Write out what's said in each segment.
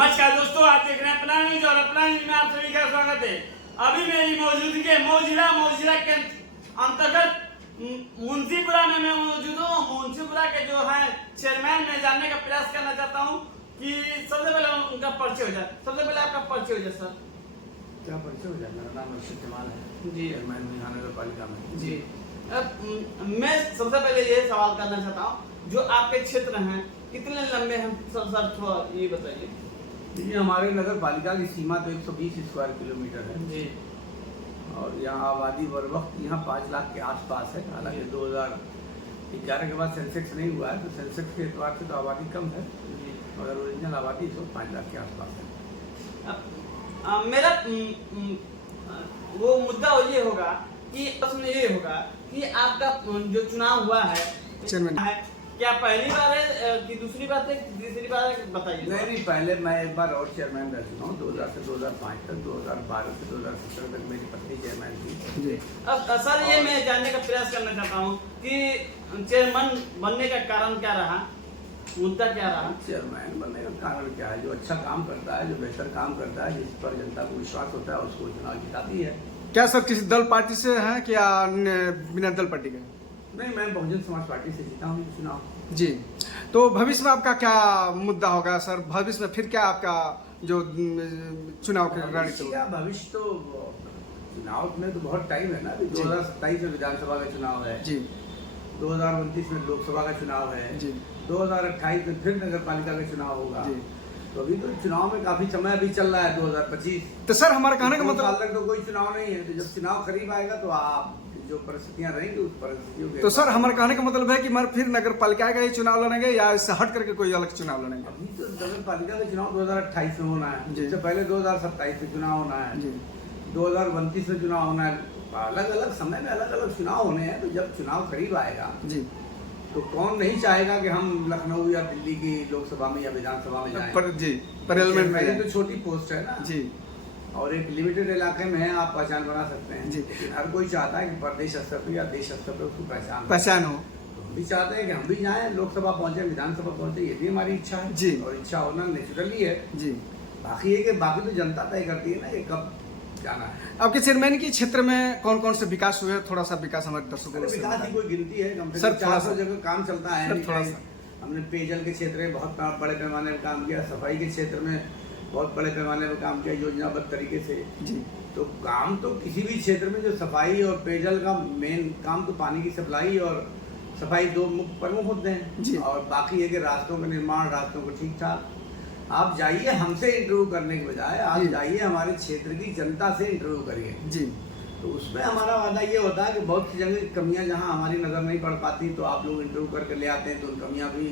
नमस्कार दोस्तों, आप देख रहे हैं अपना न्यूज और अपना न्यूज में आप सभी का स्वागत है। अभी मेरी मौजूदगी है मोजिला के अंतर्गत मुंशीपुरा में मैं मौजूद हूँ। मुंशीपुरा के जो है चेयरमैन में जानने का प्रयास करना चाहता हूँ कि सबसे पहले उनका परिचय हो जाए। सबसे पहले आपका परिचय हो जाए सर। क्या परिचय हो जाए? मेरा नाम अर्षद जमाल है जी, चेयरमैन नगर पालिका में। जी। मैं सबसे पहले ये सवाल करना चाहता हूँ, जो आपके क्षेत्र हैं कितने लंबे हैं सर, थोड़ा ये बताइए। ये हमारे नगर पालिका की सीमा तो 120 स्क्वायर किलोमीटर है जी। और यहाँ आबादी बर वक्त यहाँ 5 लाख के आसपास है। हालांकि 2011 के बाद सेंसेक्स नहीं हुआ है, तो सेंसेक्स के एतबार से तो आबादी कम है, मगर ओरिजिनल आबादी इस वक्त 5 लाख के आसपास है। मेरा वो मुद्दा ये होगा कि उसमें ये होगा कि आपका जो चुनाव हुआ है क्या पहली बार है कि दूसरी बार है कि तीसरी बार है, बताइए। नहीं, पहले मैं एक बार और चेयरमैन रह चुका हूँ 2000 से 2005 तक, 2012 से 2017 तक मेरी पत्नी चेयरमैन थी। जी। अब सर ये मैं जानने का प्रयास करना चाहता हूँ कि चेयरमैन बनने का कारण क्या रहा, मुद्दा क्या रहा? चेयरमैन बनने का कारण क्या है? जो अच्छा काम करता है, जो बेहतर काम करता है, जिस पर जनता को विश्वास होता है, उसको चुनाव जिताती है। क्या सर किसी दल पार्टी से हैं क्या बिना दल पार्टी के? नहीं, मैं बहुजन समाज पार्टी से जीता हूँ चुनाव। जी, तो भविष्य में आपका क्या मुद्दा होगा सर? भविष्य में फिर क्या आपका जो चुनाव की रणनीति होगा? भविष्य तो चुनाव में तो बहुत टाइम है ना। 2027 में विधानसभा का चुनाव है जी, 2029 में लोकसभा का चुनाव है जी, 2028 में फिर नगर पालिका का चुनाव होगा जी। तो अभी तो चुनाव में काफी समय अभी चल रहा है 2025। तो सर हमारा कहने का मतलब साल तक तो कोई चुनाव नहीं है। तो जब चुनाव करीब आएगा तो आप जो परिस्थितियां रहेंगी उस परिस्थितियों के तो सर हमारे कहने का मतलब है कि हमारे फिर नगर पालिका का ही चुनाव लड़ेंगे या इससे हट करके कोई अलग चुनाव लड़ेंगे? अभी तो नगर पालिका का चुनाव 2028 में होना है, इससे पहले 2027 में चुनाव होना है, 2029 में चुनाव होना है। अलग अलग समय में अलग अलग चुनाव होने हैं। तो जब चुनाव करीब आएगा जी, तो कौन नहीं चाहेगा कि हम लखनऊ या दिल्ली की लोकसभा में या विधानसभा में जाएं? जी, पार्लियामेंट में तो छोटी पोस्ट है ना जी, और एक लिमिटेड इलाके में है, आप पहचान बना सकते हैं जी। लेकिन हर कोई चाहता है कि प्रदेश स्तर पर या देश स्तर पर उसकी पहचान हो। तो हम भी चाहते हैं कि हम भी जाएं, लोकसभा पहुंचे, विधानसभा पहुंचे, ये भी हमारी इच्छा है जी। और इच्छा होना नेचुरली है जी। बाकी है कि बाकी तो जनता तय करती है ना ये कब जाना है। आपके चेयरमैन के क्षेत्र में कौन कौन से विकास हुए? थोड़ा सा विकास हमारे दर्शकों को। विकास की कोई गिनती है? कम से कम 400 जगह काम चलता है। थोड़ा सा हमने पेयजल के क्षेत्र में बहुत बड़े पैमाने पर काम किया, सफाई के क्षेत्र में बहुत बड़े पैमाने पर काम किया योजनाबद्ध तरीके से जी। तो काम तो किसी भी क्षेत्र में जो सफाई और पेयजल का मेन काम तो पानी की सप्लाई और सफाई दो प्रमुख मुद्दे हैं जी। और बाकी है कि रास्तों का निर्माण, रास्तों को ठीक ठाक। आप जाइए हमसे इंटरव्यू करने के बजाय आप जाइए हमारे क्षेत्र की जनता से इंटरव्यू करिए जी। तो उसमें हमारा वादा ये होता है कि बहुत सी जगह कमियां जहां हमारी नजर नहीं पड़ पाती तो आप लोग इंटरव्यू करके ले आते हैं, तो उन कमियां भी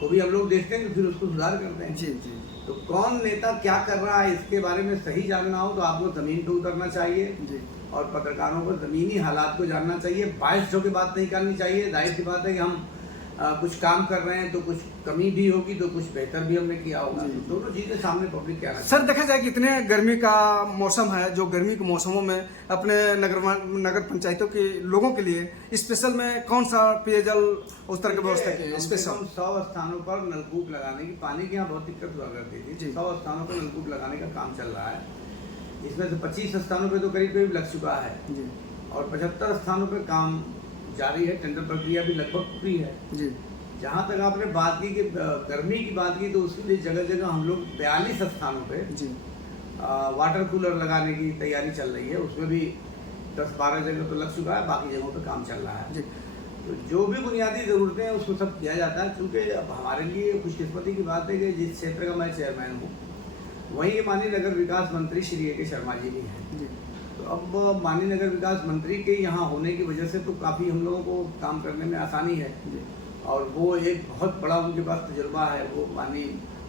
वो भी हम लोग देखते हैं, फिर उसको सुधार करते हैं जी जी। तो कौन नेता क्या कर रहा है इसके बारे में सही जानना हो तो आपको जमीन पे उतरना चाहिए जी। और पत्रकारों को जमीनी हालात को जानना चाहिए। बाइस होकर बात नहीं करनी चाहिए। जाहिर सी बात है कि हम कुछ काम कर रहे हैं तो कुछ कमी भी होगी तो कुछ बेहतर भी हमने किया होगा। तो दोनों चीजें सामने पब्लिक क्या सर देखा जाए कि इतने गर्मी का मौसम है, जो गर्मी के मौसमों में अपने नगर पंचायतों के लोगों के लिए स्पेशल में कौन सा पेयजल उस तरह की व्यवस्था की? स्पेशल 100 स्थानों पर नलकूप लगाने की, पानी की यहाँ बहुत दिक्कत हुआ करती थी। 100 स्थानों पर नलकूप लगाने का काम चल रहा है। इसमें से 25 स्थानों पर तो करीब करीब लग चुका है और 75 स्थानों पर काम जारी है। टेंडर प्रक्रिया भी लगभग पूरी है जी। जहाँ तक आपने बात की कि गर्मी की बात की, तो उसके लिए जगह जगह हम लोग 42 स्थानों पे जी वाटर कूलर लगाने की तैयारी चल रही है। उसमें भी 10-12 जगह तो लग चुका है, बाकी जगहों पे काम चल रहा है जी। तो जो भी बुनियादी जरूरतें हैं उसको सब किया जाता है। क्योंकि अब हमारे लिए खुशकिस्मती की बात है कि जिस क्षेत्र का मैं चेयरमैन हूँ वहीं माननीय नगर विकास मंत्री श्री A.K. शर्मा जी भी हैं जी। तो अब माननीय नगर विकास मंत्री के यहाँ होने की वजह से तो काफ़ी हम लोगों को काम करने में आसानी है और वो एक बहुत बड़ा उनके पास तजुर्बा है। वो माननीय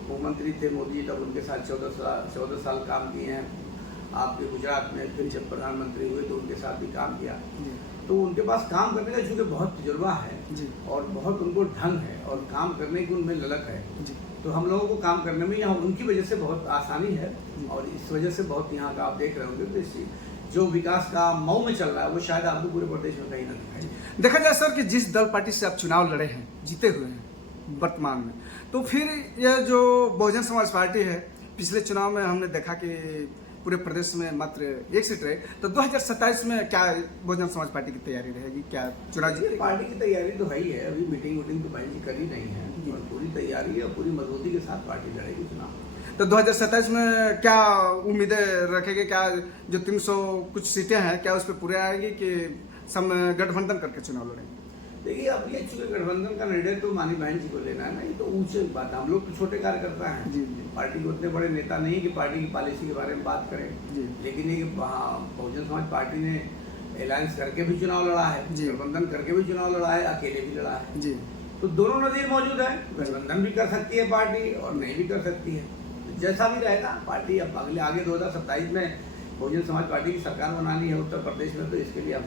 मुख्यमंत्री थे मोदी, तब उनके साथ 14 साल काम किए हैं। आपके गुजरात में फिर जब प्रधानमंत्री हुए तो उनके साथ भी काम किया। तो उनके पास काम करने का चूँकि बहुत तजुर्बा है और बहुत उनको ढंग है और काम करने की उनमें ललक है, तो हम लोगों को काम करने में यहाँ उनकी वजह से बहुत आसानी है। और इस वजह से बहुत यहाँ का आप देख रहे होंगे तो जो विकास का मऊ में चल रहा है वो शायद आपको पूरे प्रदेश में कहीं ना दिखाई। देखा जाए सर कि जिस दल पार्टी से आप चुनाव लड़े हैं, जीते हुए हैं वर्तमान में, तो फिर यह जो बहुजन समाज पार्टी है पिछले चुनाव में हमने देखा कि पूरे प्रदेश में मात्र एक सीट रहे, तो 2027 में क्या बहुजन समाज पार्टी की तैयारी रहेगी? क्या चुनाव जीतेगी? पार्टी की तैयारी तो है ही है, अभी मीटिंग वोटिंग तो बहन जी करी नहीं है, और पूरी तैयारी है, पूरी मजबूती के साथ पार्टी लड़ेगी चुनाव। तो 2027 में क्या उम्मीदें रखेंगे? क्या जो 300 कुछ सीटें हैं, क्या उस पर पूरे आएगी कि सब गठबंधन करके चुनाव लड़ेंगे? देखिए, अब ये चूंकि गठबंधन का निर्णय तो मानी बहन जी को लेना है ना, ये तो ऊंचे बात है। हम लोग तो छोटे कार्यकर्ता हैं, जी। पार्टी के उतने बड़े नेता नहीं कि पार्टी की पॉलिसी के बारे में बात करें। जी। लेकिन ये बहुजन समाज पार्टी ने अलायंस करके भी चुनाव लड़ा है, जी। गठबंधन करके भी चुनाव लड़ा है, अकेले भी लड़ा है। जी। तो दोनों नज़ीर मौजूद है, गठबंधन भी कर सकती है पार्टी और नहीं भी कर सकती है। जैसा भी रहेगा पार्टी, अब अगले आगे 2027 में बहुजन समाज पार्टी की सरकार बनानी है उत्तर प्रदेश में, तो इसके लिए हम